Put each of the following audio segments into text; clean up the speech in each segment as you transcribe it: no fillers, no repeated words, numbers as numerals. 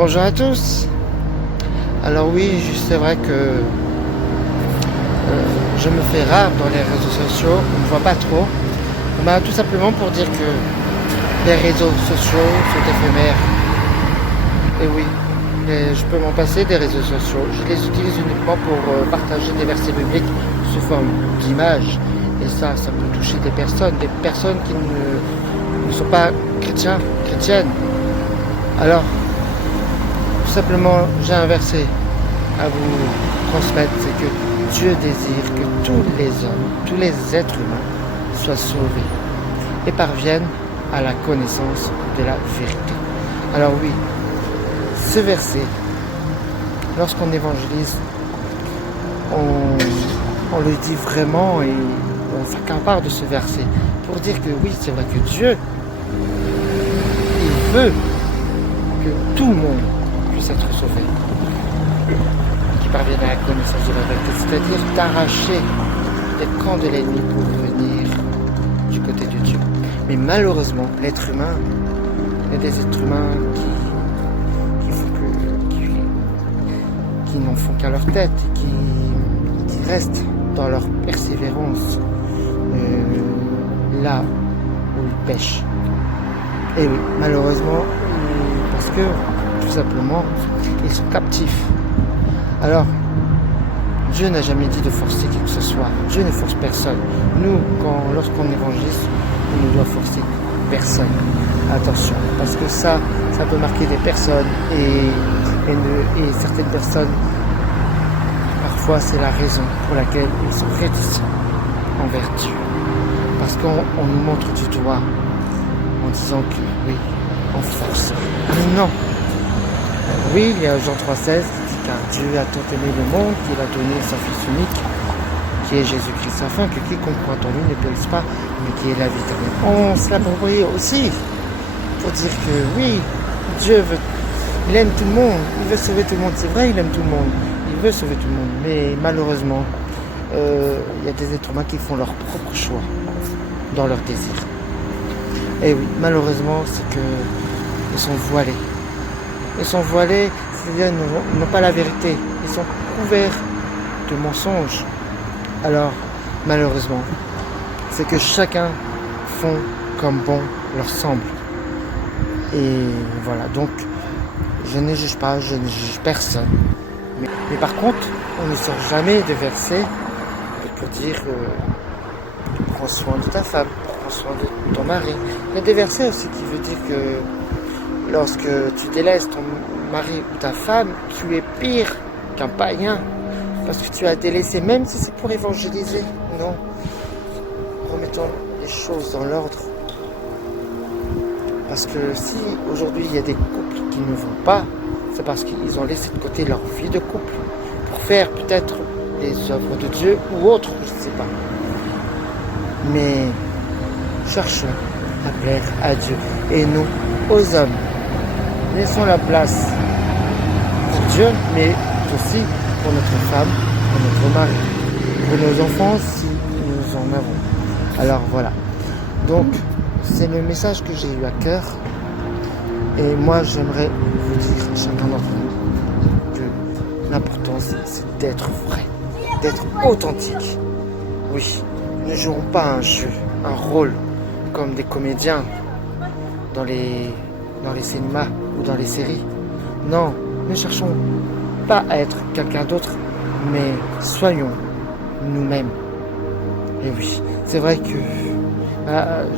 Bonjour à tous. Alors oui, c'est vrai que je me fais rare dans les réseaux sociaux, on ne me voit pas trop. Tout simplement pour dire que les réseaux sociaux sont éphémères. Et oui, je peux m'en passer des réseaux sociaux. Je les utilise uniquement pour partager des versets bibliques sous forme d'images. Et ça peut toucher des personnes qui ne sont pas chrétiennes. Alors, tout simplement, j'ai un verset à vous transmettre, c'est que Dieu désire que tous les hommes, tous les êtres humains soient sauvés et parviennent à la connaissance de la vérité. Alors oui, ce verset, lorsqu'on évangélise, on le dit vraiment et on s'accapare de ce verset pour dire que oui, c'est vrai que Dieu, il veut que tout le monde puisse être sauvé, qui parvienne à la connaissance de la vérité, c'est-à-dire d'arracher les camps de l'ennemi pour venir du côté de Dieu. Mais malheureusement, l'être humain, il y a des êtres humains qui n'en font qu'à leur tête, qui restent dans leur persévérance là où ils pêchent. Et oui, malheureusement, parce que tout simplement, ils sont captifs. Alors, Dieu n'a jamais dit de forcer qui que ce soit. Dieu ne force personne. Nous, lorsqu'on évangélise, on ne doit forcer personne. Attention, parce que ça peut marquer des personnes et certaines personnes, parfois c'est la raison pour laquelle ils sont réticents envers Dieu. Parce qu'on nous montre du doigt en disant que oui, on force. Mais non. Oui, il y a Jean 3,16 qui dit car Dieu a tant aimé le monde qu'il a donné son Fils unique, qui est Jésus-Christ, afin que quiconque croit en lui ne périsse pas, mais qui ait la vie éternelle. On se l'approprie aussi pour dire que oui, Dieu il aime tout le monde, il veut sauver tout le monde. C'est vrai, il aime tout le monde, il veut sauver tout le monde, mais malheureusement, il y a des êtres humains qui font leur propre choix dans leur désir. Et oui, malheureusement, c'est qu'ils sont voilés. Ils sont voilés, c'est-à-dire ils n'ont pas la vérité. Ils sont couverts de mensonges. Alors, malheureusement, c'est que chacun font comme bon leur semble. Et voilà, donc, je ne juge pas, je ne juge personne. Mais par contre, on ne sort jamais de versets pour dire prends soin de ta femme, prends soin de ton mari. Il y a des versets aussi qui veulent dire que lorsque tu délaisses ton mari ou ta femme, tu es pire qu'un païen. Parce que tu as délaissé, même si c'est pour évangéliser. Non. Remettons les choses dans l'ordre. Parce que si aujourd'hui il y a des couples qui ne vont pas, c'est parce qu'ils ont laissé de côté leur vie de couple pour faire peut-être des œuvres de Dieu ou autres, je ne sais pas. Mais cherchons à plaire à Dieu. Et nous, aux hommes, laissons la place pour Dieu, mais aussi pour notre femme, pour notre mari, pour nos enfants si nous en avons. Alors voilà. Donc, c'est le message que j'ai eu à cœur. Et moi, j'aimerais vous dire, chacun d'entre nous, que l'important, c'est d'être vrai, d'être authentique. Oui, ne jouons pas un jeu, un rôle, comme des comédiens dans les cinémas ou dans les séries. Non, ne cherchons pas à être quelqu'un d'autre, mais soyons nous-mêmes. Et oui, c'est vrai que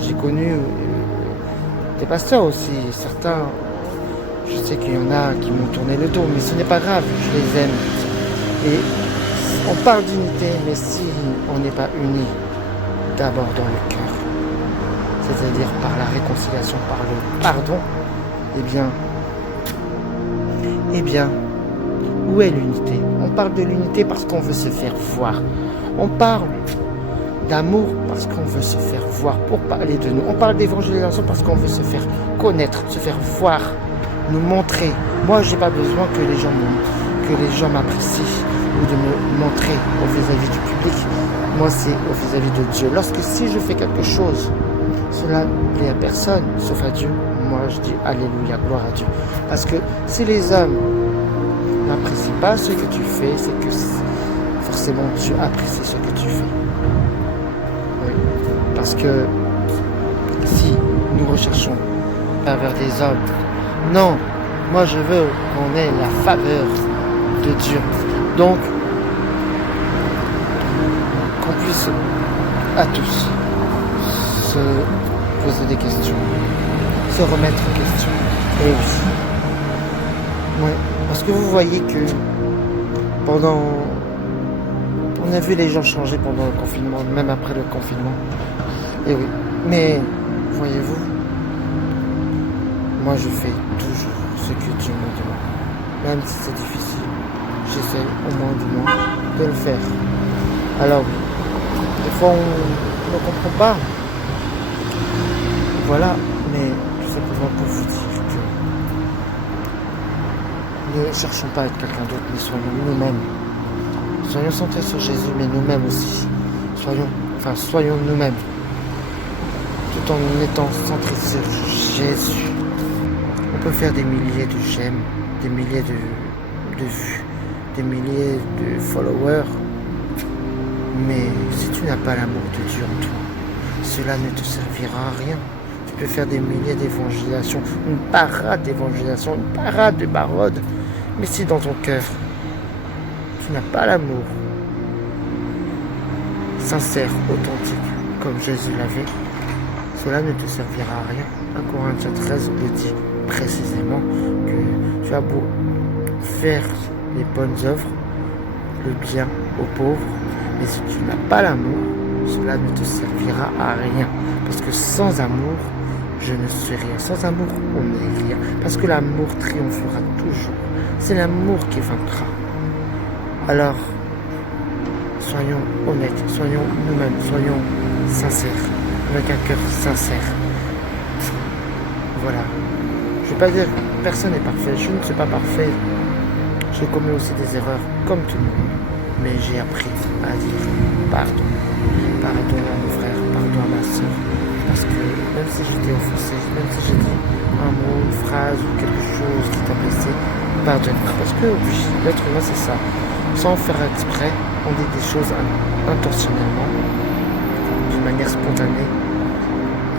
j'ai connu des pasteurs aussi, certains, je sais qu'il y en a qui m'ont tourné le dos, mais ce n'est pas grave, je les aime. Et on parle d'unité, mais si on n'est pas unis, d'abord dans le cœur, c'est-à-dire par la réconciliation, par le pardon, eh bien, où est l'unité? On parle de l'unité parce qu'on veut se faire voir. On parle d'amour parce qu'on veut se faire voir, pour parler de nous. On parle d'évangélisation parce qu'on veut se faire connaître, se faire voir, nous montrer. Moi, j'ai pas besoin que les gens m'apprécient ou de me montrer au vis-à-vis du public. Moi, c'est au vis-à-vis de Dieu. Si je fais quelque chose, cela ne plaît à personne, sauf à Dieu, moi je dis alléluia, gloire à Dieu. Parce que si les hommes n'apprécient pas ce que tu fais, c'est que forcément Dieu apprécie ce que tu fais. Oui. Parce que si nous recherchons vers des hommes, non, moi je veux qu'on ait la faveur de Dieu. Donc, qu'on puisse à tous se poser des questions, se remettre en question. Et oui. Ouais, parce que vous voyez que on a vu les gens changer pendant le confinement, même après le confinement. Et oui. Mais, voyez-vous, moi je fais toujours ce que Dieu me demande. Même si c'est difficile, j'essaie au moins du moins de le faire. Alors oui, des fois on ne comprend pas. Voilà, mais tout simplement pour vous dire que ne cherchons pas à être quelqu'un d'autre, mais soyons nous-mêmes. Soyons centrés sur Jésus, mais nous-mêmes aussi. Soyons nous-mêmes. Tout en étant centrés sur Jésus. On peut faire des milliers de j'aime, des milliers de vues, des milliers de followers. Mais si tu n'as pas l'amour de Dieu en toi, cela ne te servira à rien. Tu peux faire des milliers d'évangélisations, une parade d'évangélisation, une parade de barode. Mais si dans ton cœur, tu n'as pas l'amour sincère, authentique, comme Jésus l'avait, cela ne te servira à rien. 1 Corinthiens 13 le dit précisément que tu as beau faire les bonnes œuvres, le bien aux pauvres, mais si tu n'as pas l'amour, cela ne te servira à rien. Parce que sans amour, je ne suis rien. Sans amour, on n'est rien. Parce que l'amour triomphera toujours. C'est l'amour qui vaincra. Alors, soyons honnêtes, soyons nous-mêmes, soyons sincères, avec un cœur sincère. Voilà. Je ne vais pas dire que personne n'est parfait. Je ne suis pas parfait. Je commets aussi des erreurs, comme tout le monde. Mais j'ai appris à dire pardon. Pardon à mon frère, pardon à ma soeur. Parce que même si j'étais offensé, même si j'ai dit un mot, une phrase ou quelque chose qui t'a blessé, pardonne-moi. Parce que oui, l'être humain c'est ça. Sans faire exprès, on dit des choses intentionnellement, d'une manière spontanée.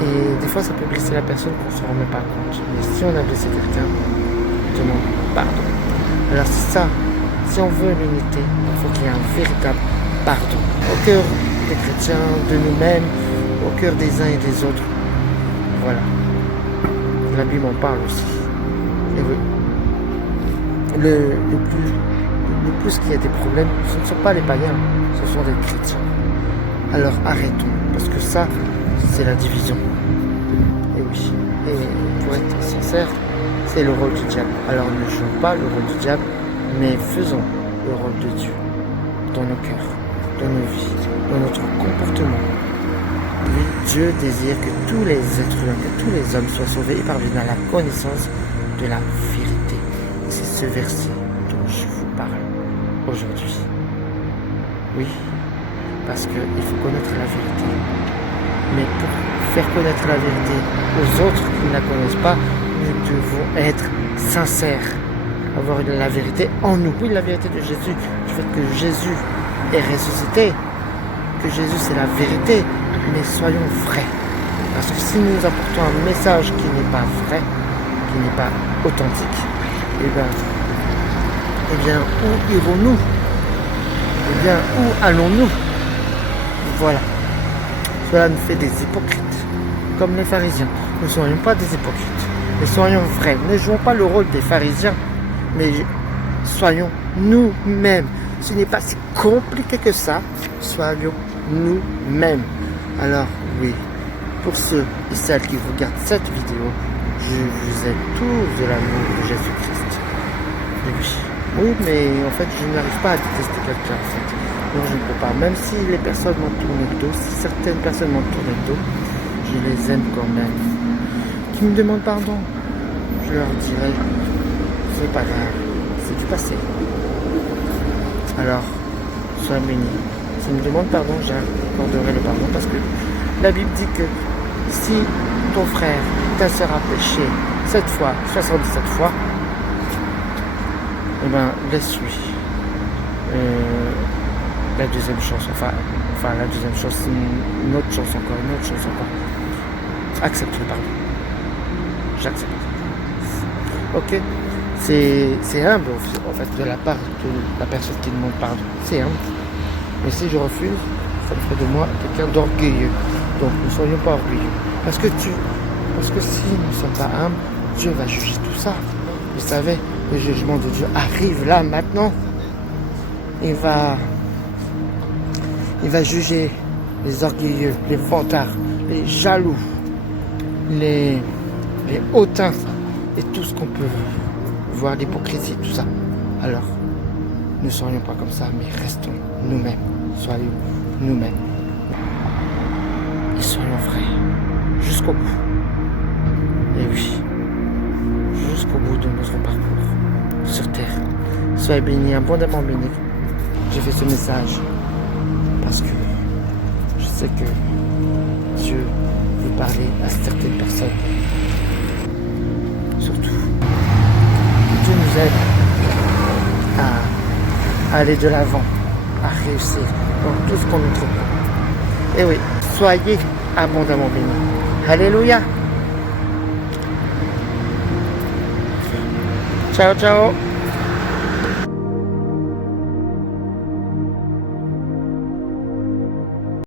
Et des fois ça peut blesser la personne qu'on ne se remet pas compte. Mais si on a blessé quelqu'un, demande pardon. Alors c'est ça. Si on veut l'unité, il faut qu'il y ait un véritable pardon. Au cœur des chrétiens, de nous-mêmes, au cœur des uns et des autres. Voilà. La Bible en parle aussi. Et oui. Le plus qu'il y a des problèmes, ce ne sont pas les païens, ce sont les chrétiens. Alors arrêtons, parce que ça, c'est la division. Et oui. Et pour être sincère, c'est le rôle du diable. Alors ne jouons pas le rôle du diable, mais faisons le rôle de Dieu dans nos cœurs, dans nos vies, dans notre comportement. Oui, Dieu désire que tous les êtres humains, que tous les hommes soient sauvés et parviennent à la connaissance de la vérité. Et c'est ce verset dont je vous parle aujourd'hui. Oui, parce qu'il faut connaître la vérité. Mais pour faire connaître la vérité aux autres qui ne la connaissent pas, nous devons être sincères. Avoir la vérité en nous. Oui, la vérité de Jésus, du fait que Jésus est ressuscité, que Jésus c'est la vérité, mais soyons vrais. Parce que si nous apportons un message qui n'est pas vrai, qui n'est pas authentique, eh bien, où irons-nous? Eh bien, où allons-nous? Voilà. Cela nous fait des hypocrites, comme les pharisiens. Ne soyons pas des hypocrites, mais soyons vrais. Ne jouons pas le rôle des pharisiens, mais soyons nous-mêmes. Ce n'est pas si compliqué que ça. Soyons nous-mêmes. Alors, oui, pour ceux et celles qui regardent cette vidéo, je vous aime tous de l'amour de Jésus-Christ. Oui, mais en fait, je n'arrive pas à détester quelqu'un, en fait. Non, je ne peux pas. Même si les personnes m'ont tourné le dos, si certaines personnes m'ont tourné le dos, je les aime quand même. Qui me demandent pardon, je leur dirai, c'est pas grave, c'est du passé. Alors, sois béni. S'ils me demandent pardon, j'accorderai le pardon parce que la Bible dit que si ton frère, ta sœur a péché 7 fois, 77 fois, eh ben laisse-lui. La deuxième chose, enfin la deuxième chose, c'est une autre chose encore. Accepte le pardon. J'accepte. Ok. C'est humble en fait de la part de la personne qui demande pardon. C'est humble. Mais si je refuse, ça me fait de moi quelqu'un d'orgueilleux. Donc ne soyons pas orgueilleux. Parce que si nous ne sommes pas humbles, Dieu va juger tout ça. Vous savez, le jugement de Dieu arrive là maintenant. Il va juger les orgueilleux, les vantards, les jaloux, les hautains et tout ce qu'on peut voir, l'hypocrisie, tout ça. Alors, ne soyons pas comme ça, mais restons nous-mêmes. Soyons nous-mêmes. Et soyons vrais. Jusqu'au bout. Et oui. Jusqu'au bout de notre parcours sur Terre. Soyez bénis, abondamment bénis. J'ai fait ce message parce que je sais que Dieu veut parler à certaines personnes. Surtout, Dieu nous aide à aller de l'avant, à réussir dans tout ce qu'on entreprend. Et oui, soyez abondamment bénis. Alléluia. Ciao, ciao.